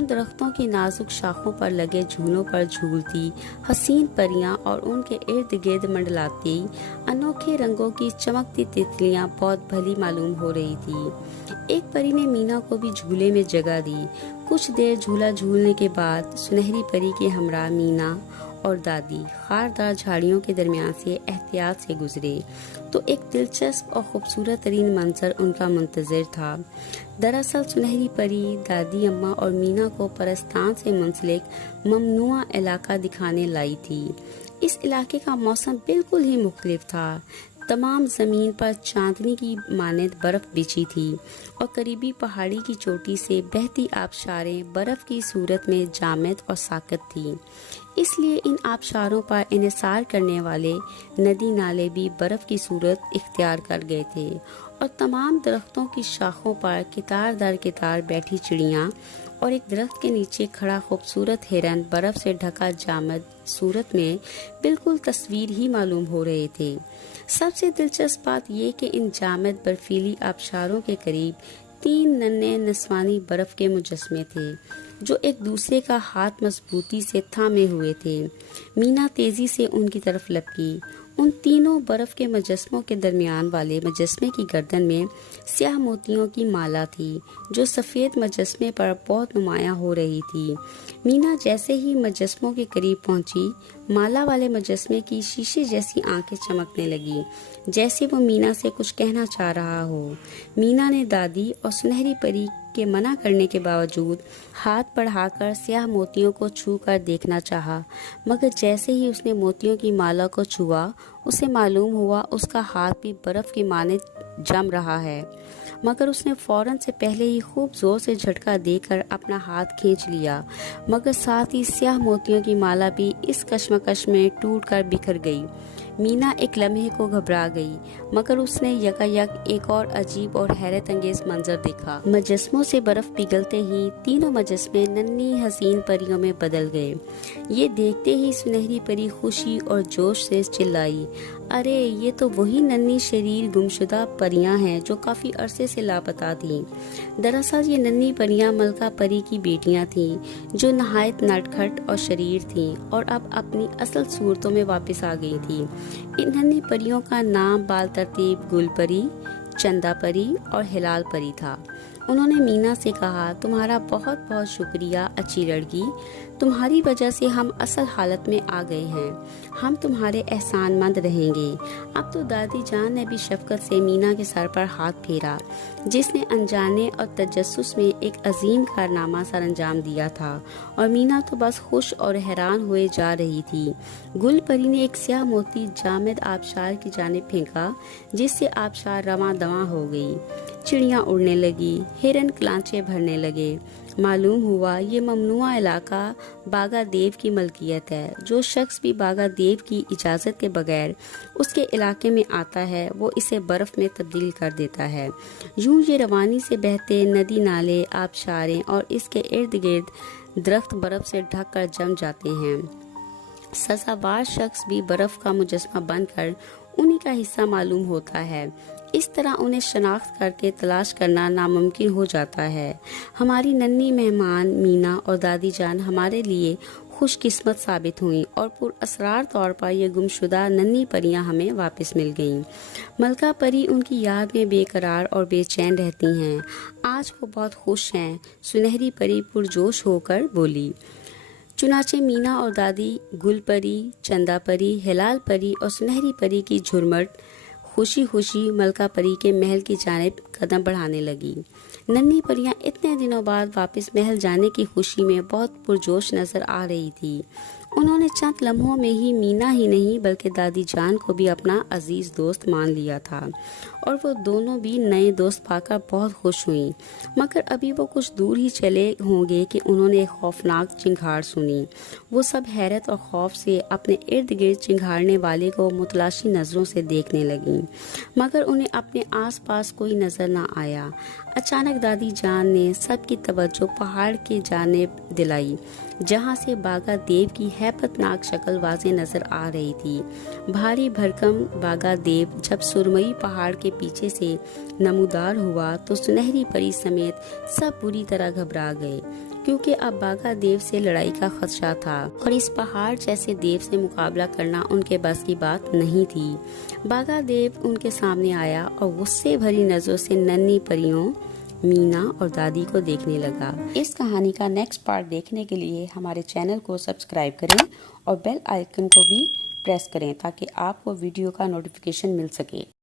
ان درختوں کی نازک شاخوں پر لگے جھولوں پر جھولتی حسین پریاں اور ان کے ارد گرد منڈلاتی انوکھے رنگوں کی چمکتی تتلیاں بہت بھلی معلوم ہو رہی تھی۔ ایک پری نے مینا کو بھی جھولے میں جگہ دی۔ کچھ دیر جھولا جھولنے کے بعد سنہری پری کے ہمراہ مینا اور دادی خاردار جھاڑیوں کے درمیان سے احتیاط سے گزرے تو ایک دلچسپ اور خوبصورت ترین منظر ان کا منتظر تھا۔ دراصل سنہری پری دادی اماں اور مینا کو پرستان سے منسلک ممنوعہ علاقہ دکھانے لائی تھی۔ اس علاقے کا موسم بالکل ہی مختلف تھا۔ تمام زمین پر چاندنی کی مانند برف بچھی تھی اور قریبی پہاڑی کی چوٹی سے بہتی آبشاریں برف کی صورت میں جامد اور ساکت تھیں۔ اس لیے ان آبشاروں پر انحصار کرنے والے ندی نالے بھی برف کی صورت اختیار کر گئے تھے، اور تمام درختوں کی شاخوں پر قطار در قطار بیٹھی چڑیاں اور ایک درخت کے نیچے کھڑا خوبصورت ہرن برف سے ڈھکا جامد صورت میں بالکل تصویر ہی معلوم ہو رہے تھے۔ سب سے دلچسپ بات یہ کہ ان جامد برفیلی آبشاروں کے قریب 3 ننھے نسوانی برف کے مجسمے تھے جو ایک دوسرے کا ہاتھ مضبوطی سے تھامے ہوئے تھے۔ مینا تیزی سے ان کی طرف لپکی۔ ان تینوں برف کے مجسموں کے درمیان والے مجسمے کی گردن میں سیاہ موتیوں کی مالا تھی جو سفید مجسمے پر بہت نمایاں ہو رہی تھی۔ مینا جیسے ہی مجسموں کے قریب پہنچی، مالا والے مجسمے کی شیشے جیسی آنکھیں چمکنے لگی جیسے وہ مینا سے کچھ کہنا چاہ رہا ہو۔ مینا نے دادی اور سنہری پری کے منع کرنے کے باوجود ہاتھ بڑھا کر سیاہ موتیوں کو چھو کر دیکھنا چاہا، مگر جیسے ہی اس نے موتیوں کی مالا کو چھوا، اسے معلوم ہوا اس کا ہاتھ بھی برف کی مانند جم رہا ہے، مگر اس نے فوراً سے پہلے ہی خوب زور سے جھٹکا دے کر اپنا ہاتھ کھینچ لیا، مگر ساتھ ہی سیاہ موتیوں کی مالا بھی اس کشمکش میں ٹوٹ کر بکھر گئی۔ مینا ایک لمحے کو گھبرا گئی، مگر اس نے یکایک ایک اور عجیب اور حیرت انگیز منظر دیکھا۔ مجسموں سے برف پگھلتے ہی تینوں مجسمے ننھی حسین پریوں میں بدل گئے۔ یہ دیکھتے ہی سنہری پری خوشی اور جوش سے چلائی، ارے یہ تو وہی ننھی شریر گمشدہ پریاں ہیں جو کافی عرصے سے لاپتہ تھیں۔ دراصل یہ ننھی پریاں ملکہ پری کی بیٹیاں تھیں جو نہایت نٹکھٹ اور شریر تھیں اور اب اپنی اصل صورتوں میں واپس آ گئی تھیں۔ ان ننھی پریوں کا نام بال ترتیب گل پری، چندا پری اور ہلال پری تھا۔ انہوں نے مینا سے کہا، تمہارا بہت بہت شکریہ اچھی لڑکی، تمہاری وجہ سے ہم اصل حالت میں آ گئے ہیں، ہم تمہارے احسان مند رہیں گے۔ اب تو دادی جان نے بھی شفقت سے مینا کے سر پر ہاتھ پھیرا جس نے انجانے اور تجسس میں ایک عظیم کارنامہ سر انجام دیا تھا، اور مینا تو بس خوش اور حیران ہوئے جا رہی تھی۔ گل پری نے ایک سیاہ موتی جامد آبشار کی جانب پھینکا جس سے آبشار رواں دواں ہو گئی، چڑیاں اڑنے لگی، ہرن کلانچے بھرنے لگے۔ معلوم ہوا یہ ممنوعہ علاقہ باگا دیو کی ملکیت ہے۔ جو شخص بھی باگا دیو کی اجازت کے بغیر اس کے علاقے میں آتا ہے وہ اسے برف میں تبدیل کر دیتا ہے۔ یوں یہ روانی سے بہتے ندی نالے، آبشاریں اور اس کے ارد گرد درخت برف سے ڈھک کر جم جاتے ہیں۔ سزاوار شخص بھی برف کا مجسمہ بن کر انہی کا حصہ معلوم ہوتا ہے۔ اس طرح انہیں شناخت کر کے تلاش کرنا ناممکن ہو جاتا ہے۔ ہماری ننھی مہمان مینا اور دادی جان ہمارے لیے خوش قسمت ثابت ہوئیں اور پر اسرار طور پر یہ گمشدہ ننھی پریاں ہمیں واپس مل گئیں۔ ملکہ پری ان کی یاد میں بے قرار اور بے چین رہتی ہیں۔ آج وہ بہت خوش ہیں، سنہری پری پرجوش ہو کر بولی۔ چنانچہ مینا اور دادی گل پری، چندا پری، ہلال پری اور سنہری پری کی جھرمٹ خوشی خوشی ملکہ پری کے محل کی جانب قدم بڑھانے لگی۔ ننھی پریاں اتنے دنوں بعد واپس محل جانے کی خوشی میں بہت پرجوش نظر آ رہی تھی۔ انہوں نے چند لمحوں میں ہی مینا ہی نہیں بلکہ دادی جان کو بھی اپنا عزیز دوست مان لیا تھا، اور وہ دونوں بھی نئے دوست پا کر بہت خوش ہوئیں۔ مگر ابھی وہ کچھ دور ہی چلے ہوں گے کہ انہوں نے ایک خوفناک چنگھاڑ سنی۔ وہ سب حیرت اور خوف سے اپنے ارد گرد چنگھاڑنے والے کو متلاشی نظروں سے دیکھنے لگیں، مگر انہیں اپنے آس پاس کوئی نظر نہ آیا۔ اچانک دادی جان نے سب کی توجہ پہاڑ کی جانب دلائی جہاں سے باگا دیو کی ہیبت ناک شکل واضح نظر آ رہی تھی۔ بھاری بھرکم باگا دیو جب سرمئی پہاڑ کے پیچھے سے نمودار ہوا تو سنہری پری سمیت سب بری طرح گھبرا گئے۔ کیونکہ اب باگا دیو سے لڑائی کا خدشہ تھا اور اس پہاڑ جیسے دیو سے مقابلہ کرنا ان کے بس کی بات نہیں تھی۔ باگا دیو ان کے سامنے آیا اور غصے بھری نظروں سے ننھی پریوں مینا اور دادی کو دیکھنے لگا۔ اس کہانی کا نیکسٹ پارٹ دیکھنے کے لیے ہمارے چینل کو سبسکرائب کریں اور بیل آئیکن کو بھی پریس کریں تاکہ آپ کو ویڈیو کا نوٹیفیکیشن مل سکے۔